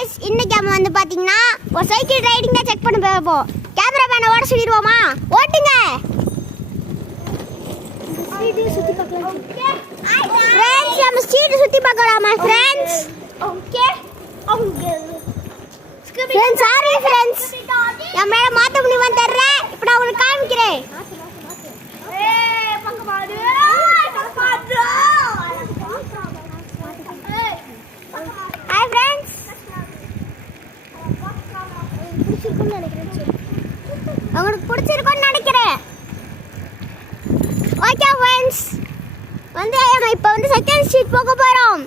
Guys இன்னைக்கு நம்ம வந்து பாத்தீங்கன்னா ஒரு சைக்கிள் ரைடிங் தான் செக் பண்ண போறோம். கேமராமேனை ஓட சொல்லிடுவோமா? ஓட்டுங்க. ஸ்ட்ரீட் சுத்தி பார்க்கலாம். ஓகே. फ्रेंड्स நம்ம ஸ்ட்ரீட் சுத்தி பார்க்கலாமா friends? Okay. Okay. Friends sorry friends. நான் மேல மாத்த முடியும் வந்துறேன். இப்போ நான் உங்களுக்கு காமிக்கிறேன். ஏய் பக்க பாரு. பக்க ஹாய் फ्रेंड्स. உங்களுக்கு பிடிச்சிருக்கும்னு நினைக்கிறேன். Okay friends. வந்து நம்ம இப்போ வந்து செகண்ட் ஸ்ட்ரீட் போக போறோம்.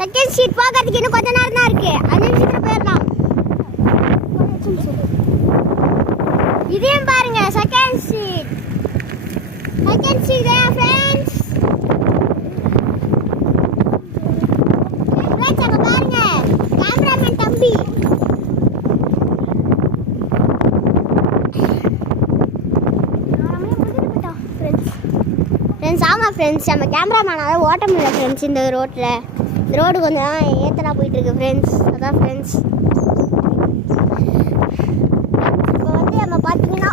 செகண்ட் ஸ்ட்ரீட் போகிறதுக்கு இன்னும் கொஞ்ச நேரம் தான் இருக்கு. 5 நிமிஷத்துல போயிடலாம். இதையும் பாருங்க செகண்ட் ஸ்ட்ரீட். செகண்ட் ஸ்ட்ரீட் தான் फ्रेंड्स. फ्रेंड्स அங்க பாருங்க கேமராமேன் தம்பி. फ्रेंड्स ஆமா फ्रेंड्स நம்ம கேமராமேனால ஓட்ட முடியல फ्रेंड्स இந்த ரோட்ல. ரோடு கொஞ்சம் ஏத்தனா போயிட்டு இருக்கு फ्रेंड्स. அதான் फ्रेंड्स. இப்போ வந்து நம்ம பாத்தீங்கன்னா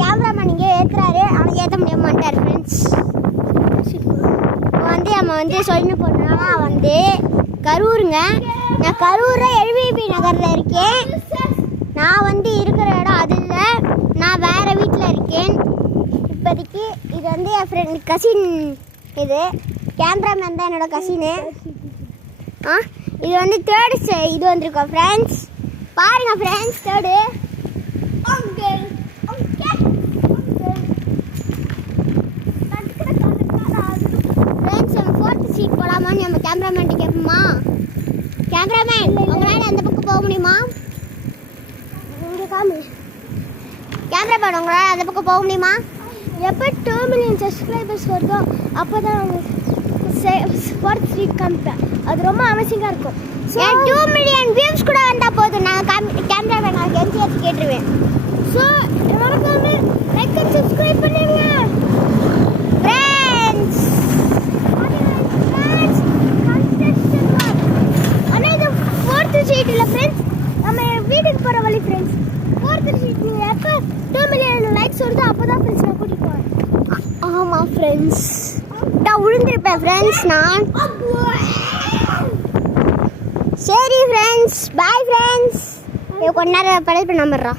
கேமராமேன் இங்கே ஏத்துறாரு. ஆனா ஏத்த முடிய மாட்டார் फ्रेंड्स. வந்து நம்ம வந்து சொல்லணும் போனா வந்து கரூருங்க. நான் கரூர்ல எல்விபி நகர்ல இருக்கேன். நான் வந்து இருக்கிற இடம் அது இல்லை. நான் வேற வீட்டில் இருக்கேன் இப்போதைக்கு. இது வந்து என் ஃப்ரெண்ட் கசின். இது கேமராமேன் தான் என்னோட கசினு. இது வந்து தேர்டு இது வந்திருக்கோம் ஃப்ரெண்ட்ஸ். பாருங்க ஃப்ரெண்ட்ஸ் தேர்டு. ஃப்ரெண்ட்ஸ் நம்ம ஃபோர்த் சீட் போகலாமான்னு நம்ம கேமராமேன்ட்டு கேட்போமா? கேமராமேன் உங்களால் அந்த பக்கம் போக முடியுமா? கேமராமேன் உங்களால் அந்த பக்கம் போக முடியுமா? எப்போ 2 மில்லியன் சப்ஸ்கிரைபர்ஸ் வருதோ அப்போ தான் ஃபோர்த் ஸ்ட்ரீட் காமிப்பேன். அது ரொம்ப அமேசிங்காக இருக்கும். 2 மில்லியன் வியூஸ் கூட வந்தால் போதும். நான் கேமராமேன் நான் கெஞ்சி கேட்டுருவேன். ஸோ மறக்காம லைக் அண்ட் சப்ஸ்கிரைப் பண்ணுங்க ஃப்ரெண்ட்ஸ். ஆனால் இது ஃபோர்த் ஸ்ட்ரீட் இல்லை ஃப்ரெண்ட்ஸ். நம்ம வீட்டுக்கு போகிற வழி ஃப்ரெண்ட்ஸ். ஃபோர்த் ஸ்ட்ரீட் நீங்கள் எப்போ 2 மில்லியன் லைக்ஸ் வருதோ அப்போ தான் ஃப்ரெண்ட்ஸ் நான் கூட்டிகிட்டு போவேன். ஆமாம் ஃப்ரெண்ட்ஸ். நான் விழுந்திருப்பேன் ஃப்ரெண்ட்ஸ் நான். சரி ஃப்ரெண்ட்ஸ் பாய் ஃப்ரெண்ட்ஸ். கொஞ்ச நேரம் பழைய நம்புறோம்.